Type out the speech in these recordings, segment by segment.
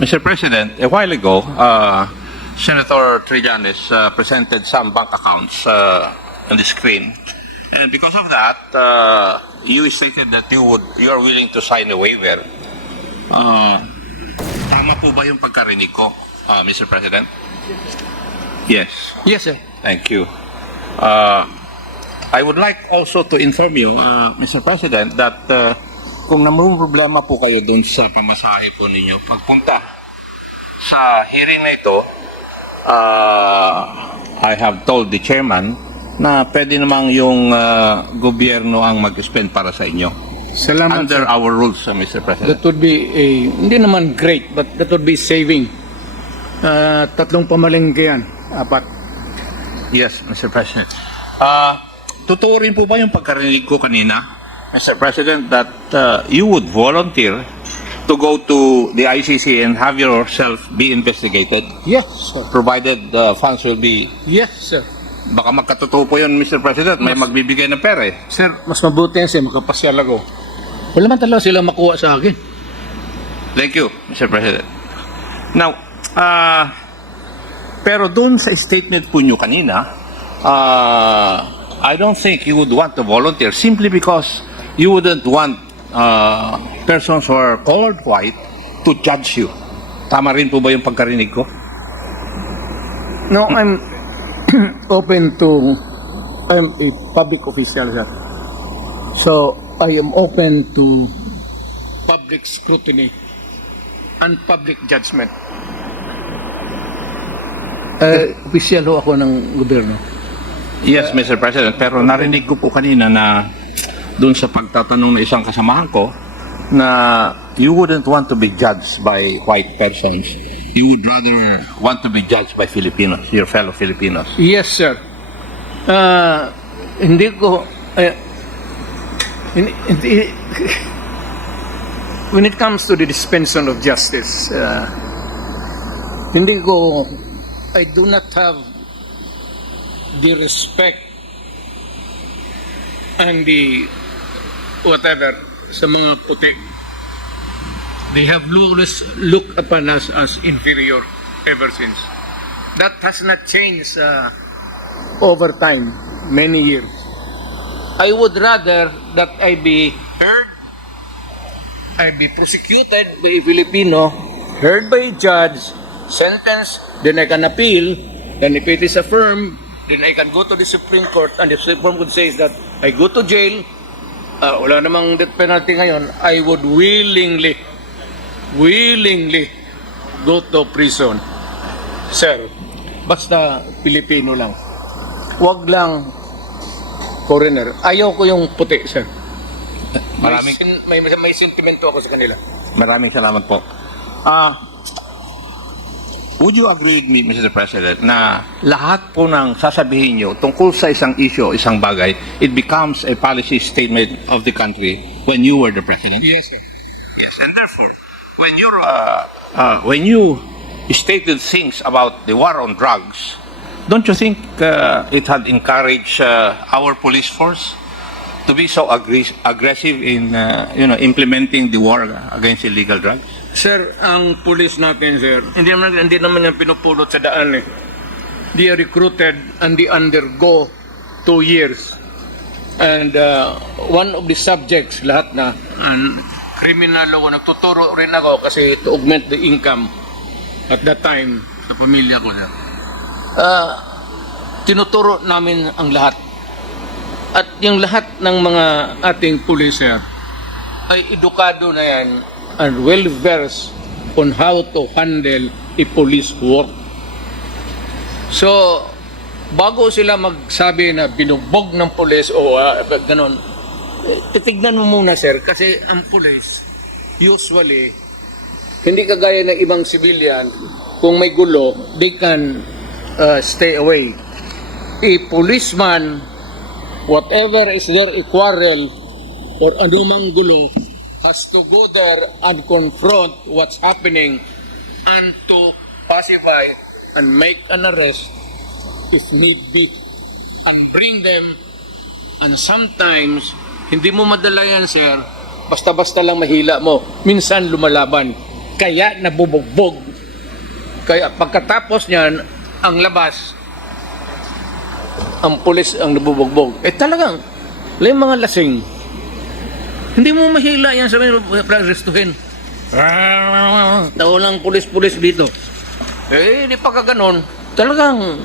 Mr. President, a while ago, Senator Trillanes presented some bank accounts on the screen. And because of that, you stated that you are willing to sign a waiver. Tama po ba yung pagkarinig ko, Mr. President? Yes. Yes, sir. Thank you. I would like also to inform you, Mr. President, that kung namang problema po kayo dun sa pamasahe po ninyo, pagpunta sa hearing na ito, I have told the chairman na pwede namang yung gobyerno ang mag-spend para sa inyo. Salamat, Under sir. our rules, Mr. President. That would be hindi naman great, but that would be saving. Tatlong pamalengke yan. Apat. Yes, Mr. President. Totoo rin po ba yung pagkarinig ko kanina, Mr. President, that you would volunteer to go to the ICC and have yourself be investigated, Yes, sir. provided funds will be... Yes, sir. Baka magkatotoo po yun, Mr. President. May magbibigay ng pera eh. Sir, mas mabuti yan, sir. Makapasyal ako. Wala man talaga sila makuha sa akin. Thank you, Mr. President. Now, pero dun sa statement po nyo kanina, I don't think you would want to volunteer simply because you wouldn't want persons who are colored white to judge you. Tama rin po ba yung pagkarinig ko? No, I'm I'm a public official, sir. So, I am open to public scrutiny and public judgment. Official ho ako ng gobyerno. Yes, Mr. President. Pero narinig ko po kanina na dun sa pagtatanong ng isang kasamahan ko na you wouldn't want to be judged by white persons. You would rather want to be judged by Filipinos, your fellow Filipinos. Yes, sir. Hindi ko... when it comes to the dispensation of justice, hindi ko... I do not have the respect and the whatever sa mga puti. They have always looked upon us as inferior ever since. That has not changed over time, many years. I would rather that I be heard, I be prosecuted by a Filipino, heard by a judge, sentenced, then I can appeal, then if it is affirmed, then I can go to the Supreme Court, and the Supreme Court says that I go to jail, wala namang death penalty ngayon, I would willingly go to prison. Sir, basta Pilipino lang. Wag lang foreigner. Ayaw ko yung puti, sir. Maraming, May sentimento ako sa kanila. maraming salamat po. Would you agree with me, Mr. President, na lahat po ng sasabihin nyo tungkol sa isang issue, isang bagay, it becomes a policy statement of the country when you were the President? Yes, sir. Yes, and therefore, when you stated things about the war on drugs, don't you think it had encouraged our police force to be so aggressive in implementing the war against illegal drugs? Sir, ang pulis natin, sir, hindi naman yan pinupulot sa daan eh. They are recruited and they undergo 2 years. And one of the subjects, lahat na, criminal law, nagtuturo rin ako kasi to augment the income at that time sa pamilya ko, sir. Tinuturo namin ang lahat. At yung lahat ng mga ating pulis, sir, ay edukado na yan and well-versed on how to handle a police work. So, bago sila magsabi na binugbog ng pulis o ganon, titignan mo muna, sir, kasi ang pulis, usually, hindi kagaya ng ibang civilian, kung may gulo, they can stay away. A policeman, whatever is there, a quarrel or anumang gulo, has to go there and confront what's happening and to pacify and make an arrest if need be and bring them. And sometimes hindi mo madala yan, sir, basta-basta lang mahila mo, minsan lumalaban. kaya nabubugbog. Kaya pagkatapos niyan, ang labas, ang pulis ang nabubugbog. Talagang, yung mga lasing, hindi mo mahila yan sa mga restuhin. Walang pulis-pulis dito. Di pa ka ganon, talagang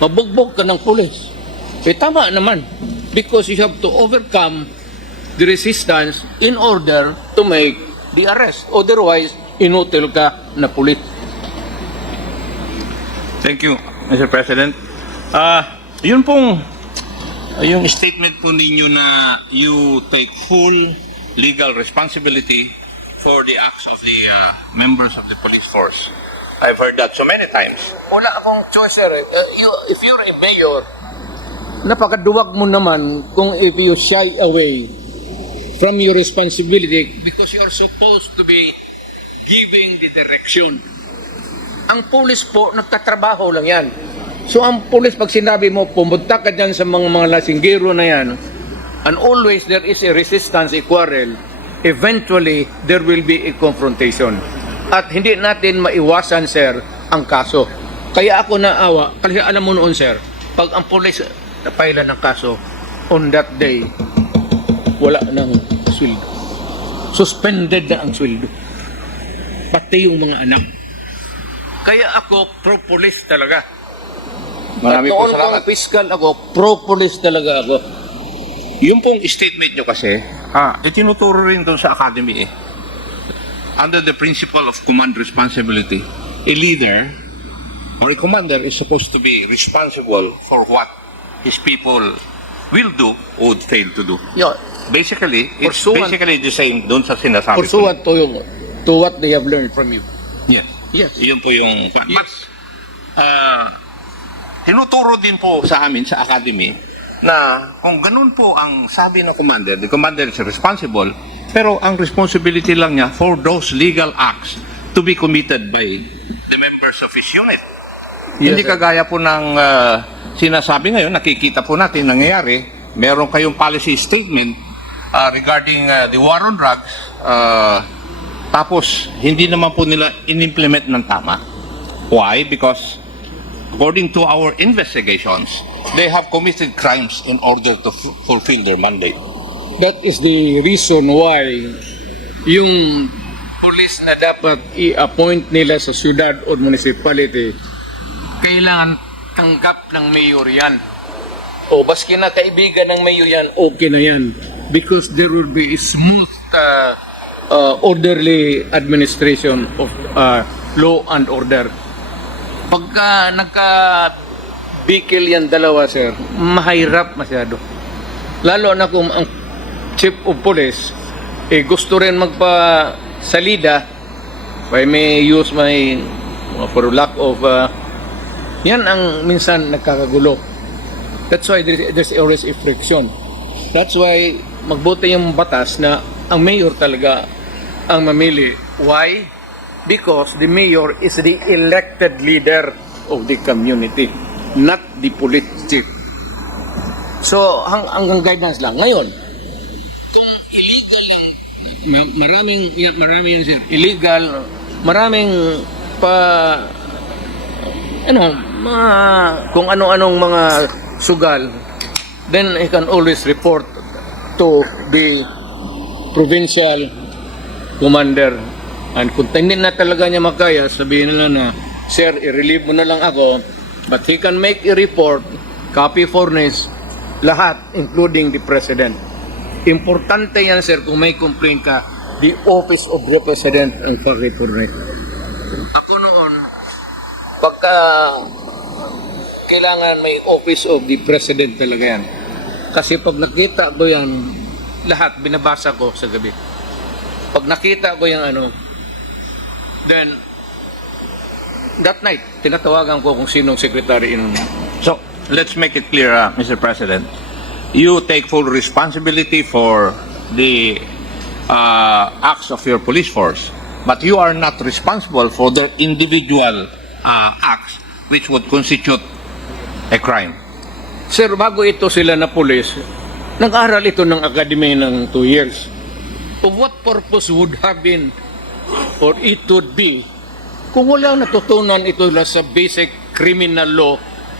mabugbog ka ng pulis. Tama naman. Because you have to overcome the resistance in order to make the arrest. Otherwise, inutil ka na pulis. Thank you, Mr. President. Yun pong, yung statement po ninyo na you take full legal responsibility for the acts of the members of the police force. I've heard that so many times. Wala akong choice, sir. If you're a mayor, napakaduwag mo naman kung if you shy away from your responsibility because you are supposed to be giving the direction. Ang pulis po, nagtatrabaho lang yan. So ang pulis, pag sinabi mo, pumunta ka dyan sa mga lasinggero na yan, and always there is a resistance, a quarrel, eventually there will be a confrontation. At hindi natin maiwasan, sir, ang kaso. Kaya ako naawa, kasi alam mo noon, sir, pag ang pulis napailan ng kaso, on that day, wala nang sweldo. Suspended na ang sweldo. Pati yung mga anak. Kaya ako pro-police talaga. Marami po At noon salamat. kong fiscal ako, pro-police talaga ako. Yung pong statement nyo kasi, itinuturo rin doon sa academy Under the principle of command responsibility, a leader or a commander is supposed to be responsible for what his people will do or would fail to do. Yeah. Basically, it's Pursuant- basically the same doon sa sinasabi ko. Pursuant to what they have learned from you. Yes. Yes. Yun po yung... But, Yes. tinuturo din po sa amin sa academy na kung ganun po ang sabi ng commander, the commander is responsible, pero ang responsibility lang niya for those legal acts to be committed by the members of his unit. Yes, Hindi sir. kagaya po ng sinasabi ngayon, nakikita po natin nangyayari, meron kayong policy statement regarding the war on drugs, tapos hindi naman po nila in-implement ng tama. Why? Because according to our investigations, they have committed crimes in order to fulfill their mandate. That is the reason why yung police na dapat i-appoint nila sa syudad o municipality, kailangan tanggap ng mayor yan. O baski na kaibigan ng mayor yan, okay na yan. Because there will be a smooth, orderly administration of law and order. Pagka nagka-bikil yan dalawa, sir, mahirap masyado. Lalo na kung ang chief of police gusto rin magpa-salida, may use my for lack of yan ang minsan nagkakagulo. That's why there's always a friction. That's why magbuti yung batas na ang mayor talaga ang mamili. Why? Because the mayor is the elected leader of the community, not the police chief. So, hanggang guidance lang. Ngayon, kung illegal lang, maraming yun, sir. Illegal, maraming kung ano-anong mga sugal, then he can always report to the provincial commander. And kung hindi na talaga niya makaya, sabihin nila na, sir, i-relieve mo na lang ako, but he can make a report, copy furnish, lahat, including the president. Importante yan, sir, kung may complaint ka, the office of the president ang pag-report. Ako noon, pagka kailangan may office of the president talaga yan. Kasi pag nakita ko yan, lahat binabasa ko sa gabi. Pag nakita ko yung then that night, tinatawagan ko kung sinong secretary inun. So, let's make it clear, Mr. President. You take full responsibility for the acts of your police force, but you are not responsible for the individual acts which would constitute a crime. Sir, bago ito sila na pulis, nag-aral ito ng academy ng 2 years. Of what purpose would have been or it would be, kung walang natutunan ito sa basic criminal law,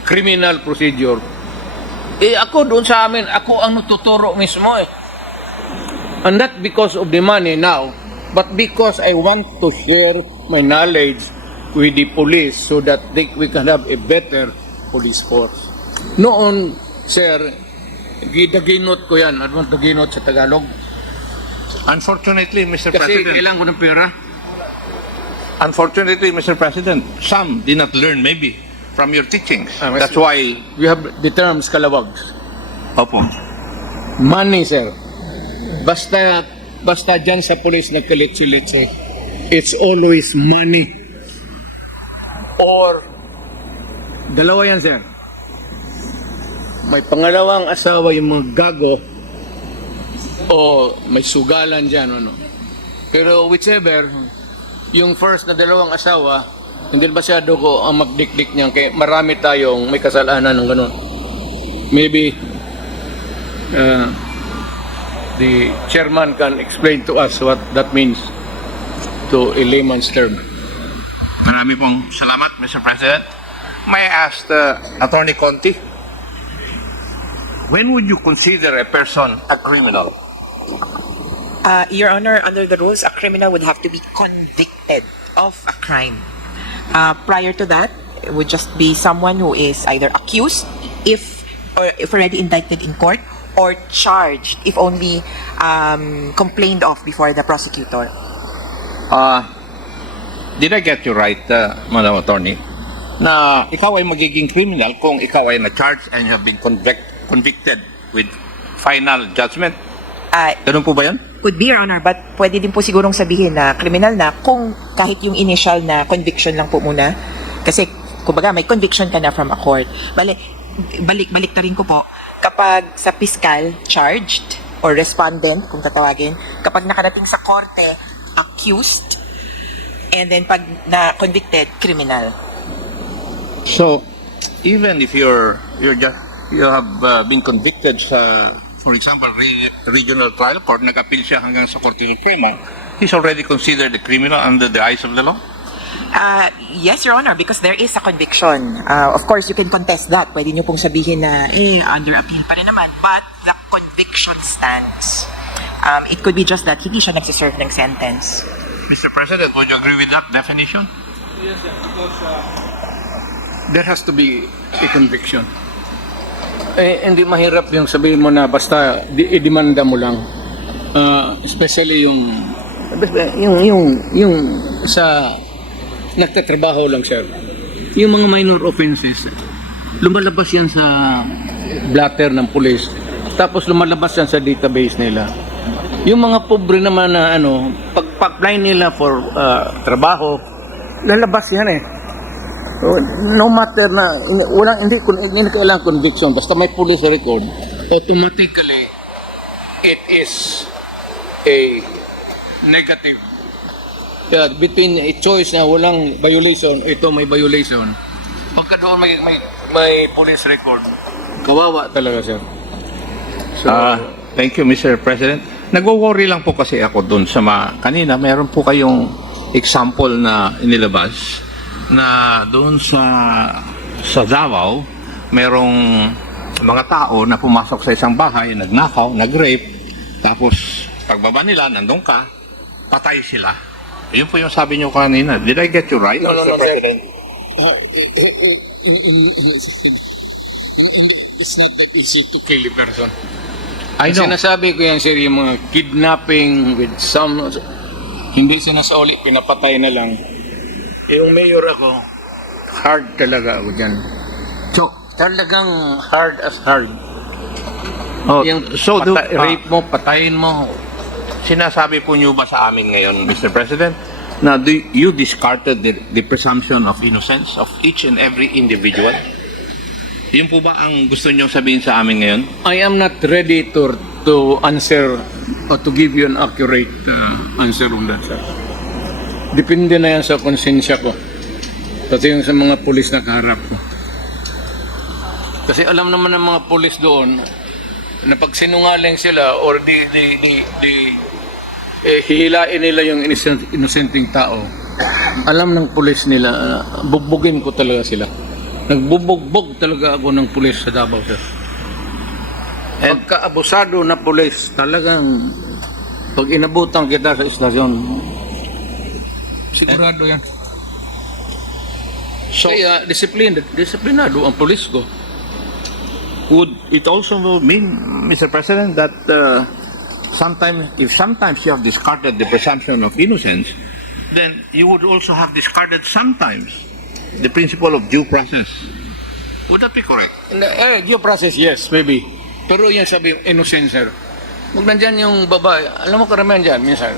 criminal procedure, ako doon sa amin, ako ang natuturo mismo eh. And not because of the money now, but because I want to share my knowledge with the police so that we can have a better police force. Noon, sir, gidaginot ko yan. Ano ang daginot sa Tagalog? Unfortunately, Mr. Kasi President, kailangan ko ng pera. unfortunately, Mr. President, some did not learn maybe from your teachings. That's why, We have the terms kalawag. opo. Money, sir. Basta dyan sa police nagkalit-silit, sir. It's always money. Or, dalawa yan, sir. May pangalawang asawa yung mga gago o may sugalan dyan, ano. Pero whichever, yung first na dalawang asawa, hindi masyado ko ang magdikdik niyan kaya marami tayong may kasalanan ng ganun. Maybe the chairman can explain to us what that means to a layman's term. Marami pong salamat, Mr. President. May I ask Attorney Conti, when would you consider a person a criminal? Your Honor, under the rules, a criminal would have to be convicted of a crime. Prior to that, it would just be someone who is either accused, if already indicted in court, or charged, if only complained of before the prosecutor. Did I get you right, Madam Attorney, na ikaw ay magiging criminal kung ikaw ay na-charged and you have been convicted with final judgment? Ganun po ba yan? Could be, Your Honor, but pwede din po sigurong sabihin na criminal na kung kahit yung initial na conviction lang po muna. Kasi, kumbaga, may conviction ka na from a court. Balik na rin ko po, kapag sa fiscal charged or respondent, kung tatawagin, kapag nakarating sa korte, accused, and then pag na-convicted, criminal. So, even if you have been convicted sa, for example, regional trial court, nag-appeal siya hanggang sa Korte Suprema, he's already considered a criminal under the eyes of the law? Yes, Your Honor, because there is a conviction. Of course, you can contest that. Pwede nyo pong sabihin na, under appeal pa rin naman. But the conviction stands. It could be just that hindi siya nagsiserve ng sentence. Mr. President, would you agree with that definition? Yes, sir, because there has to be a conviction. Hindi mahirap yung sabihin mo na basta i-demanda mo lang. Especially yung sa nagtatrabaho lang, sir. Yung mga minor offenses, lumalabas yan sa blatter ng police. Tapos lumalabas yan sa database nila. Yung mga pobre naman na pag-apply nila for trabaho, lalabas yan eh. No matter na hindi kailangan conviction, basta may police record, automatically it is a negative. Yeah, between a choice na walang violation, ito may violation. Pagka doon may police record, kawawa talaga, sir. So, thank you, Mr. President. Nagwo-worry lang po kasi ako doon sa kanina, meron po kayong example na inilabas na doon sa Davao, merong mga tao na pumasok sa isang bahay, nagnakaw, nag-rape, tapos pagbaba nila, nandun ka, patay sila. Yun po yung sabi nyo kanina. Did I get you right, No, Mr. President? It's not that easy to kill a person. I know. Sinasabi ko yan, sir, yung mga kidnapping with some, hindi sinasoli, pinapatay na lang. Yung mayor ako, hard talaga ako dyan. So, talagang hard as hard. Oh, Yung so, rape mo, patayin mo. sinasabi po nyo ba sa amin ngayon, Mr. President, na you discarded the presumption of innocence of each and every individual? Yun po ba ang gusto nyo sabihin sa amin ngayon? I am not ready to answer or to give you an accurate answer on that, sir. Depende na yan sa konsensya ko. Pati yung sa mga pulis na kaharap ko. Kasi alam naman ng mga pulis doon na pag sinungaling sila or hihilain nila yung inosenteng tao. Alam ng pulis nila, bugbugin ko talaga sila. Nagbubugbog talaga ako ng pulis sa Davao, sir. Pagka-abusado na pulis, talagang pag inabutan kita sa istasyon, sigurado yan. So, Kaya disiplinado ang pulis ko. would it also mean, Mr. President, that sometimes you have discarded the presumption of innocence, then you would also have discarded sometimes the principle of due process. Would that be correct? Due process, yes, maybe. Pero yan sabi yung innocent, sir. Huwag nandyan yung babae. Alam mo karamihan dyan, minsan.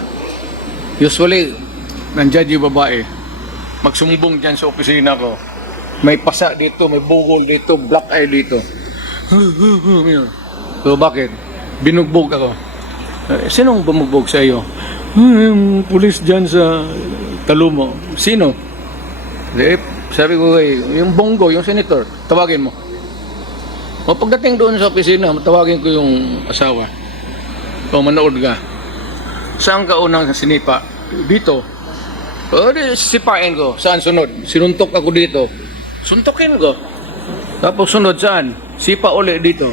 Usually, nandyan yung babae. Magsumbong dyan sa opisina ko. May pasa dito, may bugol dito, black eye dito. So bakit? Binugbog ako. Sinong bumugbog sa iyo? Yung pulis dyan sa Talumo. Sino? Sabi ko yung Bongo, yung senator, tawagin mo. O pagdating doon sa opisina, tawagin ko yung asawa. O manood ka. Saan ka unang sinipa? Dito. O di sipain ko. Saan sunod? Sinuntok ako dito. Suntokin ko. Tapos sunod saan? Sipa uli dito.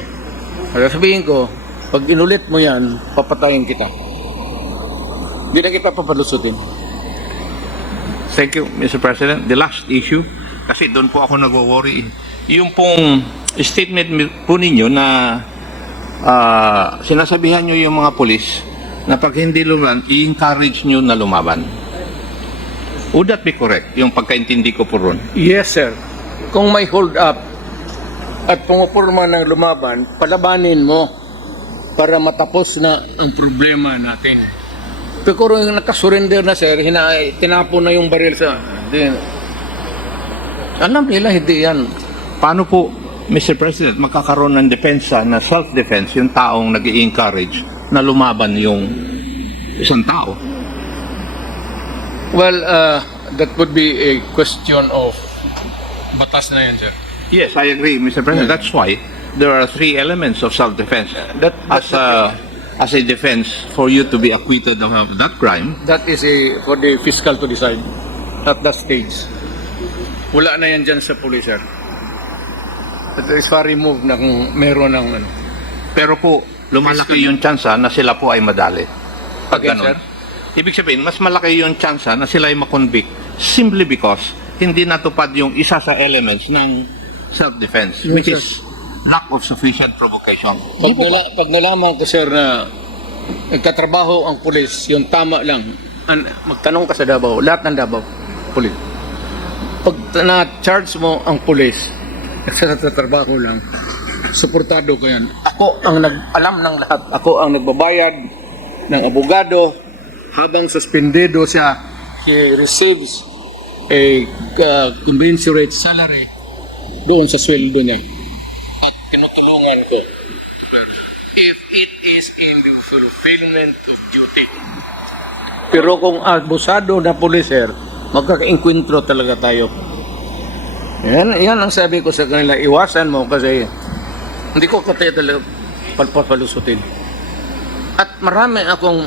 Kaya sabihin ko, pag inulit mo yan, papatayin kita. Hindi na kita papalusutin. Thank you, Mr. President. The last issue, kasi doon po ako nag-worry. Yung pong statement po ninyo na sinasabihan nyo yung mga polis na pag hindi lumaban, i-encourage nyo na lumaban. Would that be correct? Yung pagkaintindi ko po ron. Yes, sir. Kung may hold up at pumupurma ng lumaban, palabanin mo para matapos na ang problema natin. Pero kung yung nakasurrender na, sir, tinapon na yung baril sa... Alam nila, hindi yan. Paano po, Mr. President, magkakaroon ng depensa na self-defense yung taong nag-i-encourage na lumaban yung isang tao? Well, that would be a question of batas na yan, sir. Yes, I agree, Mr. President. That's why there are three elements of self-defense as a defense for you to be acquitted of that crime. That is for the fiscal to decide at that stage. Wala na yan dyan sa police, sir. That is far removed na kung meron ng ano. Pero po, lumalaki yung tsansa na sila po ay madali. Pag Again, ganun. sir? Ibig sabihin, mas malaki yung tsansa na sila ay makonvict simply because hindi natupad yung isa sa elements ng self-defense, which is lack of sufficient provocation. Pag nalaman ko, sir, na nagtatrabaho ang pulis, yung tama lang, magtanong ka sa Davao, lahat ng Davao, pulis. Pag na-charge mo ang pulis, nagtatrabaho lang, suportado ko yan. Ako ang nag-alam ng lahat. Ako ang nagbabayad ng abogado habang suspendido siya. He receives a commensurate salary doon sa sweldo niya. At tinutulungan ko. If it is in the fulfillment of duty. Pero kung abusado na pulis, sir, magkaka-enkwentro talaga tayo. Yan ang sabi ko sa kanila, iwasan mo kasi hindi ko kaya talaga papalusutin. At marami akong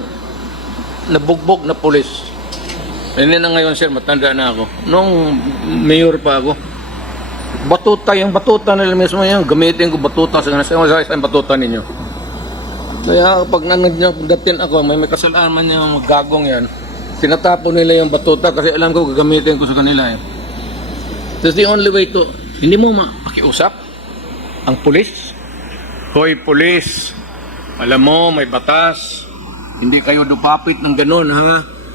nabugbog na pulis. Hindi na ngayon, sir, matanda na ako. Nung mayor pa ako, yung batuta nila mismo yan, gamitin ko batuta sa kanila. Saan batuta ninyo? Kaya pag nanagdating ako, may kasalanan yung gagong yan, tinatapon nila yung batuta kasi alam ko gagamitin ko sa kanila. That's the only way to, hindi mo makiusap ang pulis. Hoy, pulis, alam mo, may batas. Hindi kayo dupapit ng ganun, ha?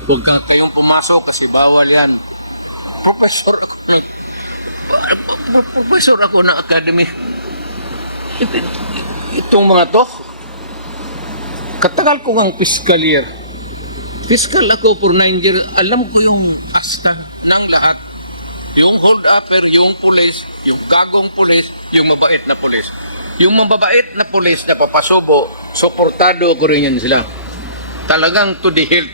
Huwag ka kayong pumasok kasi bawal yan. Professor ako eh. Professor ako ng academy. Itong mga to, katagal ko ang fiscal year. Fiscal ako for 9 years. Alam ko yung asta ng lahat. Yung hold-upper, yung pulis, yung gagong pulis, yung mabait na pulis. Yung mababait na pulis na papasubo, suportado ko rin yan sila. Talagang to the hilt.